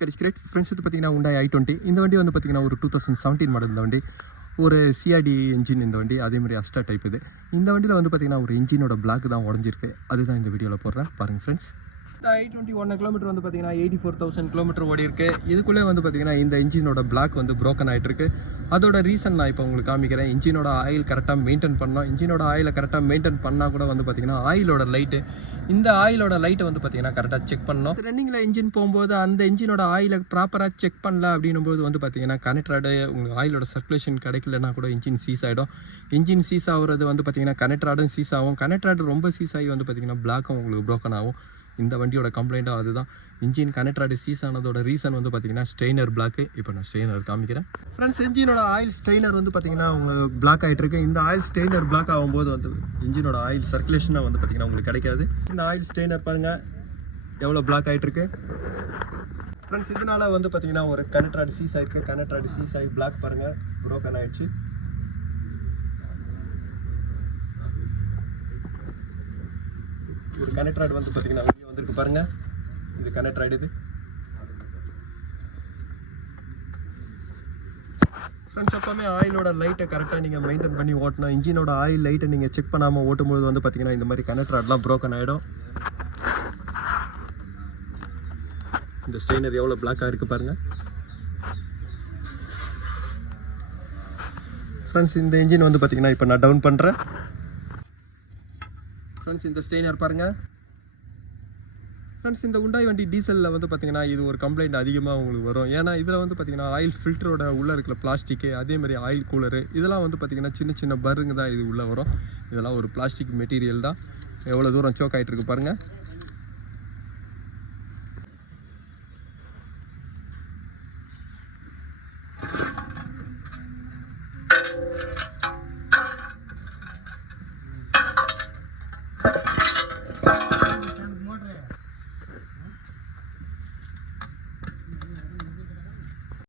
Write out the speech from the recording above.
great friends இது பார்த்தீங்கன்னா Hyundai i20 இந்த வண்டி வந்து பார்த்தீங்கன்னா ஒரு 2017 மாடல் இந்த வண்டி ஒரு சிஆர்டி இன்ஜின் இந்த வண்டி அதே மாதிரி அஸ்டா டைப் இது இந்த வண்டியில் வந்து பார்த்தீங்கன்னா ஒரு இன்ஜினோட பிளாக் தான் உடஞ்சிருக்கு அதுதான் இந்த வீடியோவில் போடுறேன் பாருங்கள் ஃப்ரெண்ட்ஸ் இந்த i20 1 கிலோமீட்டர் வந்து பார்த்தீங்கன்னா 84,000 கிலோமீட்டர் ஓடி இருக்கு இதுக்குள்ளே வந்து பார்த்தீங்கன்னா இந்த இன்ஜினோட பிளாக் வந்து ப்ரோக்கன் ஆகிட்டு இருக்கு அதோட ரீசன் நான் இப்போ உங்களுக்கு காமிக்கிறேன் இன்ஜினோட ஆயில் கரெக்டாக மெயின்டைன் பண்ணோம் இன்ஜினோட ஆயிலை கரெக்டாக மெயின்டைன் பண்ணால் கூட வந்து பார்த்தீங்கன்னா ஆயிலோட லைட்டு இந்த ஆயிலோட லைட்டை வந்து பார்த்தீங்கன்னா கரெக்டாக செக் பண்ணணும் ரன்னிங்கில் இன்ஜின் போகும்போது அந்த இன்ஜினோட ஆயிலை ப்ராப்பராக செக் பண்ணல அப்படின்னும் போது வந்து பார்த்தீங்கன்னா கனெக்டராடு உங்களுக்கு ஆயிலோட சர்க்குலேஷன் கிடைக்கலன்னா கூட இன்ஜின் சீஸ் ஆகிடும் இன்ஜின் சீஸ் ஆகுறது வந்து பார்த்தீங்கன்னா கனெக்டராடும் சீஸ் ஆகும் கனெக்டராடு ரொம்ப சீஸ் ஆகி வந்து பார்த்தீங்கன்னா பிளாக்கும் உங்களுக்கு ப்ரோக்கன் ஆகும் இந்த வண்டியோட கம்ப்ளைண்ட்டாக அதுதான் இன்ஜின் கனெக்டராடு சீஸ் ஆனதோட ரீசன் வந்து பார்த்தீங்கன்னா ஸ்ட்ரெயினர் பிளாக்கு இப்போ நான் ஸ்ட்ரெயினர் காமிக்கிறேன் ஃப்ரெண்ட்ஸ் இன்ஜினோட ஆயில் ஸ்ட்ரெயினர் வந்து பார்த்தீங்கன்னா உங்களுக்கு பிளாக் ஆகிட்டு இருக்கு இந்த ஆயில் ஸ்ட்ரெயினர் பிளாக் ஆகும்போது வந்து இன்ஜினோட ஆயில் சர்க்குலேஷனாக வந்து பார்த்தீங்கன்னா உங்களுக்கு கிடைக்காது இந்த ஆயில் ஸ்ட்ரெயினர் பாருங்கள் எவ்வளோ பிளாக் ஆகிட்டு இருக்கு ஃப்ரெண்ட்ஸ் இதனால வந்து பார்த்தீங்கன்னா ஒரு கனெக்டராடு சீஸ் ஆகிருக்கு கனெக்டராடு சீஸ் ஆகி பிளாக் பாருங்கள் ப்ரோக்கன் ஆகிடுச்சு ஒரு கனெக்டராய்டு வந்து பார்த்தீங்கன்னா வெளியே வந்திருக்கு பாருங்க இது கனெக்டராய்டு இது ஃப்ரெண்ட்ஸ் எப்பவுமே ஆயிலோட லைட்டை கரெக்டாக நீங்கள் மெயின்டைன் பண்ணி ஓட்டணும் இன்ஜினோட ஆயில் லைட்டை நீங்கள் செக் பண்ணாமல் ஓட்டும்போது வந்து பார்த்தீங்கன்னா இந்த மாதிரி கனெக்டராய்டெலாம் ப்ரோக்கன் ஆகிடும் இந்த ஸ்ட்ரெயினர் எவ்வளோ பிளாக்காக இருக்குது பாருங்கள் ஃப்ரெண்ட்ஸ் இந்த இன்ஜின் வந்து பார்த்தீங்கன்னா இப்போ நான் டவுன் பண்ணுறேன் ஃப்ரெண்ட்ஸ் இந்த ஸ்ட்ரெயினர் பாருங்கள் ஃப்ரெண்ட்ஸ் இந்த Hyundai வண்டி டீசலில் வந்து பார்த்தீங்கன்னா இது ஒரு கம்ப்ளைண்ட் அதிகமாக உங்களுக்கு வரும் ஏன்னா இதில் வந்து பார்த்தீங்கன்னா ஆயில் ஃபில்டரோட உள்ளே இருக்கிற பிளாஸ்டிக்கு அதேமாதிரி ஆயில் கூலரு இதெல்லாம் வந்து பார்த்தீங்கன்னா சின்ன சின்ன பருங்க தான் இது உள்ளே வரும் இதெல்லாம் ஒரு பிளாஸ்டிக் மெட்டீரியல் தான் எவ்வளோ தூரம் சோக் ஆகிட்டு இருக்கு பாருங்கள்